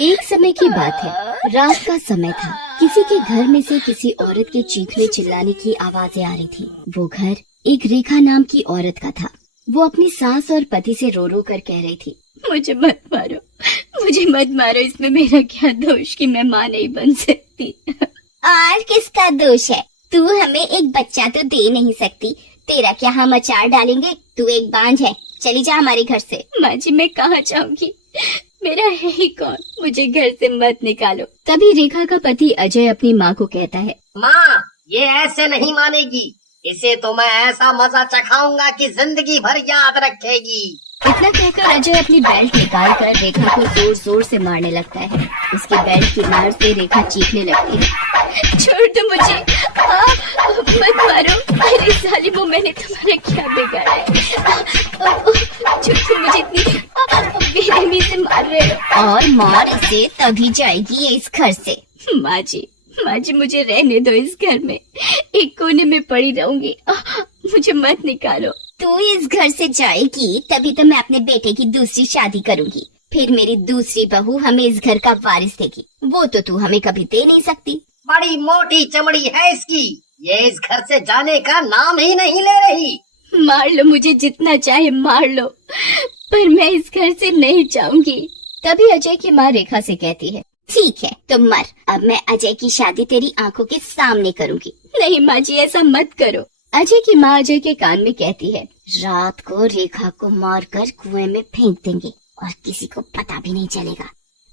एक समय की बात है, रात का समय था। किसी के घर में से किसी औरत के चीखने चिल्लाने की आवाजें आ रही थी। वो घर एक रेखा नाम की औरत का था। वो अपनी सास और पति से रो रो कर कह रही थी, मुझे मत मारो, मुझे मत मारो, इसमें मेरा क्या दोष कि मैं माँ नहीं बन सकती। और किसका दोष है? तू हमें एक बच्चा तो दे नहीं सकती, तेरा क्या हम अचार डालेंगे? तू एक बांझ है, चली जा हमारे घर से। माँ जी, मैं कहाँ जाऊंगी? मेरा है ही कौन? मुझे घर से मत निकालो। तभी रेखा का पति अजय अपनी माँ को कहता है, माँ, ये ऐसे नहीं मानेगी। इसे तो मैं ऐसा मजा चखाऊंगा कि जिंदगी भर याद रखेगी। इतना कहकर अजय अपनी बेल्ट निकाल कर रेखा को जोर जोर से मारने लगता है। उसकी बेल्ट की मार से रेखा चीखने लगती है, छोड़ दो मुझे, मत मारो। अरे सालिमो, मैंने तुम्हारा क्या बिगाड़ा है जो तुम मुझे इतनी बेरहमी से मार रहे हो? और मार इसे तभी जाएगी ये इस घर से। माँ जी, मुझे रहने दो इस घर में, एक कोने में पड़ी रहूंगी। मुझे मत निकालो। तू इस घर से जाएगी तभी तो मैं अपने बेटे की दूसरी शादी करूंगी। फिर मेरी दूसरी बहू हमें इस घर का वारिस देगी। वो तो तू हमें कभी दे नहीं सकती। बड़ी मोटी चमड़ी है इसकी, ये इस घर से जाने का नाम ही नहीं ले रही। मार लो मुझे, जितना चाहे मार लो, पर मैं इस घर से नहीं जाऊंगी। तभी अजय की माँ रेखा से कहती है, ठीक है तुम मर, अब मैं अजय की शादी तेरी आंखों के सामने करूंगी। नहीं माँ जी, ऐसा मत करो। अजय की माँ अजय के कान में कहती है, रात को रेखा को मारकर कुएं में फेंक देंगे और किसी को पता भी नहीं चलेगा।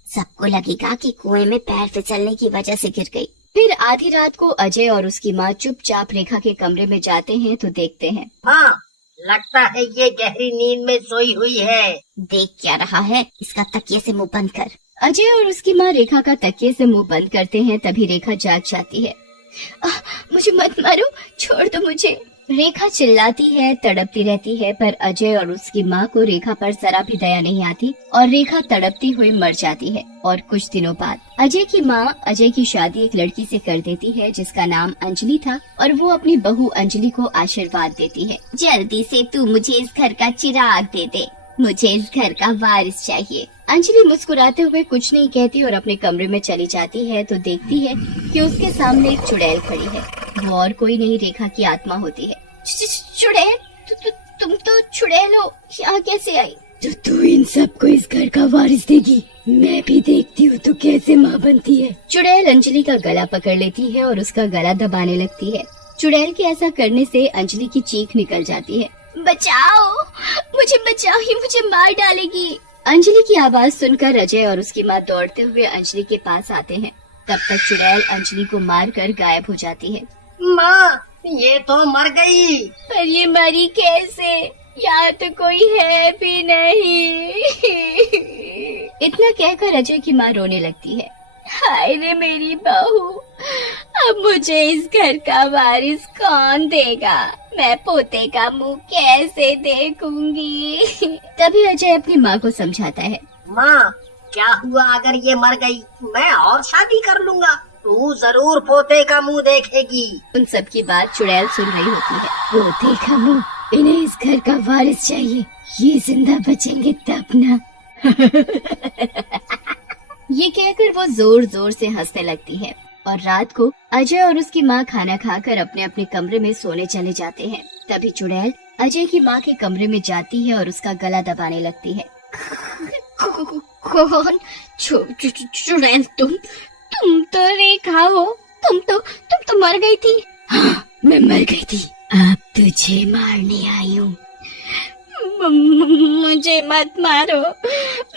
सबको लगेगा कि कुएं में पैर फिसलने की वजह से गिर गई। फिर आधी रात को अजय और उसकी माँ चुपचाप रेखा के कमरे में जाते हैं तो देखते हैं, हाँ, लगता है ये गहरी नींद में सोई हुई है। देख क्या रहा है, इसका तकिए से मुंह बंद कर। अजय और उसकी माँ रेखा का तकिए से मुंह बंद करते हैं। तभी रेखा जाग जाती है। मुझे मत मारो, छोड़ दो मुझे। रेखा चिल्लाती है, तड़पती रहती है, पर अजय और उसकी माँ को रेखा पर जरा भी दया नहीं आती और रेखा तड़पती हुई मर जाती है। और कुछ दिनों बाद अजय की माँ अजय की शादी एक लड़की से कर देती है जिसका नाम अंजलि था और वो अपनी बहू अंजलि को आशीर्वाद देती है, जल्दी से तू मुझे इस घर का चिराग दे दे, मुझे इस घर का वारिस चाहिए। अंजलि मुस्कुराते हुए कुछ नहीं कहती और अपने कमरे में चली जाती है तो देखती है कि उसके सामने एक चुड़ैल खड़ी है। वो और कोई नहीं, रेखा की आत्मा होती है। चुड़ैल, तुम तो चुड़ैल हो, यहाँ कैसे आई? तो तू इन सबको इस घर का वारिस देगी? मैं भी देखती हूँ तू कैसे माँ बनती है। चुड़ैल अंजलि का गला पकड़ लेती है और उसका गला दबाने लगती है। चुड़ैल के ऐसा करने से अंजलि की चीख निकल जाती है, बचाओ, मुझे बचाओ, ये मुझे मार डालेगी। अंजलि की आवाज सुनकर अजय और उसकी माँ दौड़ते हुए अंजलि के पास आते हैं। तब तक चुड़ैल अंजलि को मारकर गायब हो जाती है। माँ, ये तो मर गई। पर ये मरी कैसे? यहाँ तो कोई है भी नहीं। इतना कहकर अजय की माँ रोने लगती है। हाय रे मेरी बहू, अब मुझे इस घर का वारिस कौन देगा? मैं पोते का मुंह कैसे देखूंगी? तभी अजय अपनी माँ को समझाता है, माँ, क्या हुआ अगर ये मर गई? मैं और शादी कर लूंगा, तू जरूर पोते का मुंह देखेगी। उन सब की बात चुड़ैल सुन रही होती है। पोते का मुंह, इन्हें इस घर का वारिस चाहिए, ये जिंदा बचेंगे तब ना। ये कहकर वो जोर जोर से हंसने लगती है और रात को अजय और उसकी माँ खाना खाकर अपने अपने कमरे में सोने चले जाते हैं। तभी चुड़ैल अजय की माँ के कमरे में जाती है और उसका गला दबाने लगती है। कौन? चुड़ैल, तुम तो रेखा हो, तुम तो मर गई थी। हाँ, मैं मर गई थी, अब तुझे मारने आई हूँ। मुझे मत मारो,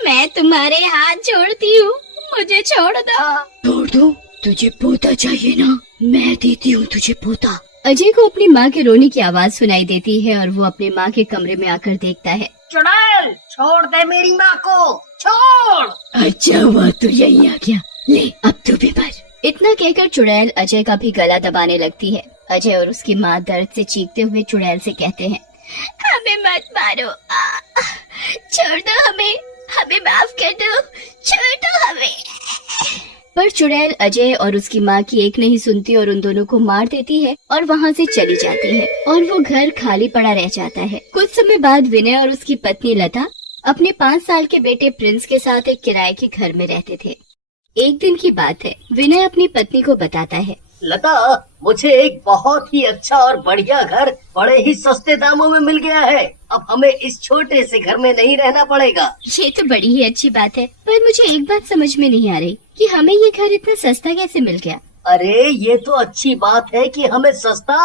मैं तुम्हारे हाथ छोड़ती हूँ, मुझे छोड़ दो। छोड़ दो? तुझे पोता चाहिए ना, मैं देती हूँ तुझे पोता। अजय को अपनी माँ के रोने की आवाज सुनाई देती है और वो अपने माँ के कमरे में आकर देखता है। चुड़ैल, छोड़ दे मेरी माँ को, छोड़। अच्छा हुआ तू यहीं आ गया, ले अब तू भी मर। इतना कहकर चुड़ैल अजय का भी गला दबाने लगती है। अजय और उसकी माँ दर्द से चीखते हुए चुड़ैल से कहते हैं, हमें मत मारो, छोड़ दो हमें माफ कर दो, छोड़ दो हमें। पर चुड़ैल अजय और उसकी माँ की एक नहीं सुनती और उन दोनों को मार देती है और वहाँ से चली जाती है और वो घर खाली पड़ा रह जाता है। कुछ समय बाद विनय और उसकी पत्नी लता अपने 5 साल के बेटे प्रिंस के साथ एक किराए के घर में रहते थे। एक दिन की बात है, विनय अपनी पत्नी को बताता है, लता, मुझे एक बहुत ही अच्छा और बढ़िया घर बड़े ही सस्ते दामों में मिल गया है। अब हमें इस छोटे से घर में नहीं रहना पड़ेगा। ये तो बड़ी ही अच्छी बात है, पर मुझे एक बात समझ में नहीं आ रही कि हमें ये घर इतना सस्ता कैसे मिल गया। अरे ये तो अच्छी बात है कि हमें सस्ता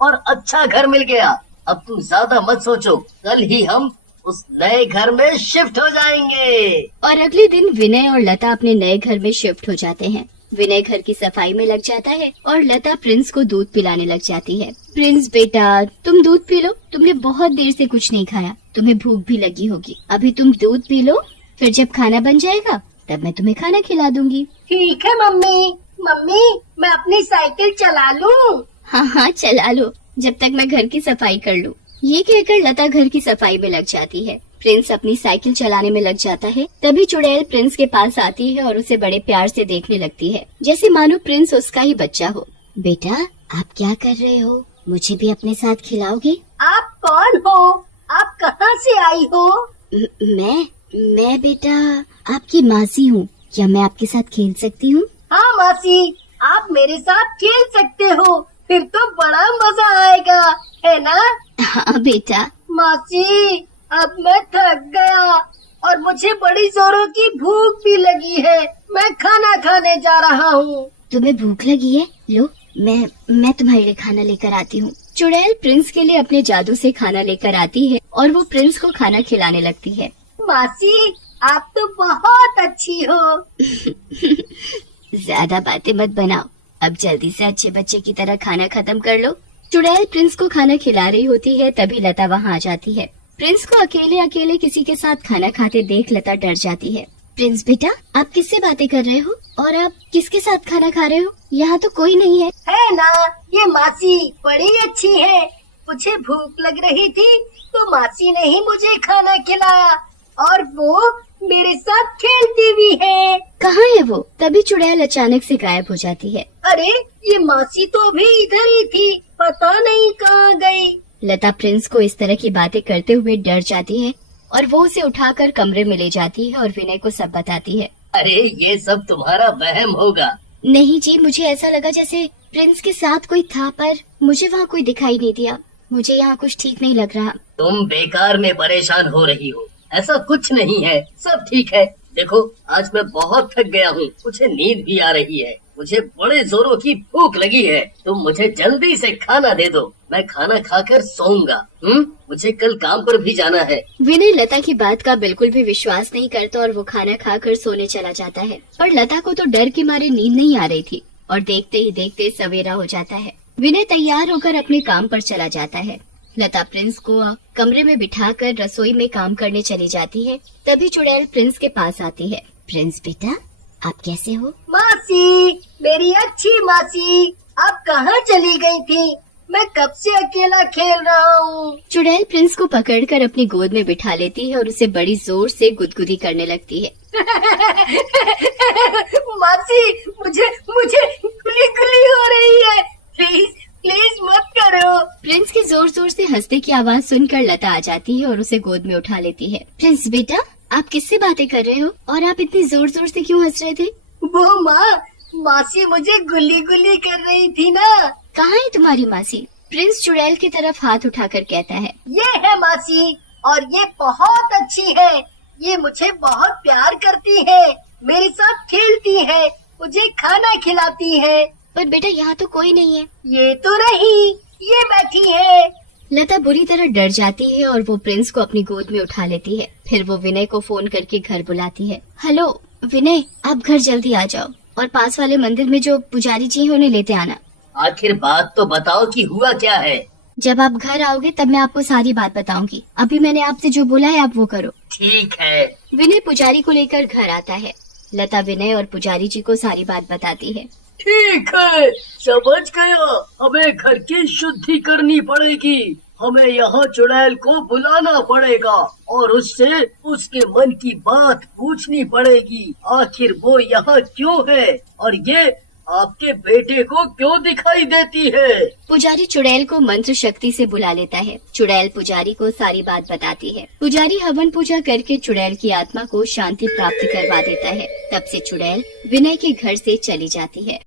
और अच्छा घर मिल गया। अब तुम ज्यादा मत सोचो, कल ही हम उस नए घर में शिफ्ट हो जाएंगे। और अगले दिन विनय और लता अपने नए घर में शिफ्ट हो जाते हैं। विनय घर की सफाई में लग जाता है और लता प्रिंस को दूध पिलाने लग जाती है। प्रिंस बेटा, तुम दूध पी लो, तुमने बहुत देर से कुछ नहीं खाया, तुम्हें भूख भी लगी होगी। अभी तुम दूध पी लो, फिर जब खाना बन जाएगा तब मैं तुम्हें खाना खिला दूंगी। ठीक है मम्मी। मम्मी, मैं अपनी साइकिल चला लूं? हाँ हाँ चला लो, जब तक मैं घर की सफाई कर लूं। ये कहकर लता घर की सफाई में लग जाती है। प्रिंस अपनी साइकिल चलाने में लग जाता है। तभी चुड़ैल प्रिंस के पास आती है और उसे बड़े प्यार से देखने लगती है, जैसे मानो प्रिंस उसका ही बच्चा हो। बेटा, आप क्या कर रहे हो? मुझे भी अपने साथ खिलाओगे? आप कौन हो? आप कहाँ से आई हो? मैं बेटा आपकी मासी हूँ। क्या मैं आपके साथ खेल सकती हूँ? हाँ मासी, आप मेरे साथ खेल सकते हो, फिर तो बड़ा मजा आएगा, है ना? हाँ बेटा। मासी, अब मैं थक गया और मुझे बड़ी जोरों की भूख भी लगी है। मैं खाना खाने जा रहा हूँ। तुम्हें भूख लगी है? लो, मैं तुम्हारे लिए खाना लेकर आती हूँ। चुड़ैल प्रिंस के लिए अपने जादू से खाना लेकर आती है और वो प्रिंस को खाना खिलाने लगती है। मासी, आप तो बहुत अच्छी हो। ज्यादा बातें मत बनाओ, अब जल्दी से अच्छे बच्चे की तरह खाना खत्म कर लो। चुड़ैल प्रिंस को खाना खिला रही होती है, तभी लता वहाँ आ जाती है। प्रिंस को अकेले अकेले किसी के साथ खाना खाते देख लता डर जाती है। प्रिंस बेटा, आप किससे बातें कर रहे हो और आप किसके साथ खाना खा रहे हो? यहाँ तो कोई नहीं है। है ना, ये मासी बड़ी अच्छी है। मुझे भूख लग रही थी तो मासी ने ही मुझे खाना खिलाया और वो मेरे साथ खेलती भी है। कहाँ है वो? तभी चुड़ैल अचानक से गायब हो जाती है। अरे, ये मासी तो अभी इधर ही थी, पता नहीं कहाँ गई। लता प्रिंस को इस तरह की बातें करते हुए डर जाती है और वो उसे उठाकर कमरे में ले जाती है और विनय को सब बताती है। अरे, ये सब तुम्हारा वहम होगा। नहीं जी, मुझे ऐसा लगा जैसे प्रिंस के साथ कोई था, पर मुझे वहाँ कोई दिखाई नहीं दिया। मुझे यहाँ कुछ ठीक नहीं लग रहा। तुम बेकार में परेशान हो रही हो, ऐसा कुछ नहीं है, सब ठीक है। देखो, आज मैं बहुत थक गया हूँ, मुझे नींद भी आ रही है, मुझे बड़े जोरों की भूख लगी है। तुम मुझे जल्दी से खाना दे दो, मैं खाना खाकर सोऊंगा। मुझे कल काम पर भी जाना है। विनय लता की बात का बिल्कुल भी विश्वास नहीं करता और वो खाना खाकर सोने चला जाता है। पर लता को तो डर के मारे नींद नहीं आ रही थी और देखते ही देखते सवेरा हो जाता है। विनय तैयार होकर अपने काम पर चला जाता है। लता प्रिंस को कमरे में बिठाकर रसोई में काम करने चली जाती है। तभी चुड़ैल प्रिंस के पास आती है। प्रिंस बेटा, आप कैसे हो? मासी, मेरी अच्छी मासी, आप कहाँ चली गई थी? मैं कब से अकेला खेल रहा हूँ। चुड़ैल प्रिंस को पकड़कर अपनी गोद में बिठा लेती है और उसे बड़ी जोर से गुदगुदी करने लगती है। मासी, मुझे गुली गुली हो रही है, प्लीज मत करो। प्रिंस के जोर जोर से हंसने की आवाज सुनकर लता आ जाती है और उसे गोद में उठा लेती है। प्रिंस बेटा, आप किससे बातें कर रहे हो और आप इतनी जोर जोर से क्यों हंस रहे थे? वो मासी मुझे गुली गुली कर रही थी ना। कहाँ है तुम्हारी मासी? प्रिंस चुड़ैल की तरफ हाथ उठाकर कहता है। ये है मासी, और ये बहुत अच्छी है। ये मुझे बहुत प्यार करती है, मेरे साथ खेलती है, मुझे खाना खिलाती है। पर बेटा, यहाँ तो कोई नहीं है। ये तो नहीं, ये बैठी है। लता बुरी तरह डर जाती है और वो प्रिंस को अपनी गोद में उठा लेती है। फिर वो विनय को फोन करके घर बुलाती है। हेलो विनय, आप घर जल्दी आ जाओ और पास वाले मंदिर में जो पुजारी जी है उन्हें लेते आना। आखिर बात तो बताओ कि हुआ क्या है। जब आप घर आओगे तब मैं आपको सारी बात बताऊंगी। अभी मैंने आपसे जो बोला है आप वो करो। ठीक है। विनय पुजारी को लेकर घर आता है। लता विनय और पुजारी जी को सारी बात बताती है। ठीक है, समझ गया। हमें घर की शुद्धि करनी पड़ेगी। हमें यहाँ चुड़ैल को बुलाना पड़ेगा और उससे उसके मन की बात पूछनी पड़ेगी। आखिर वो यहाँ क्यों है और ये आपके बेटे को क्यों दिखाई देती है? पुजारी चुड़ैल को मंत्र शक्ति से बुला लेता है। चुड़ैल पुजारी को सारी बात बताती है। पुजारी हवन पूजा करके चुड़ैल की आत्मा को शांति प्राप्त करवा देता है। तब से चुड़ैल विनय के घर से चली जाती है।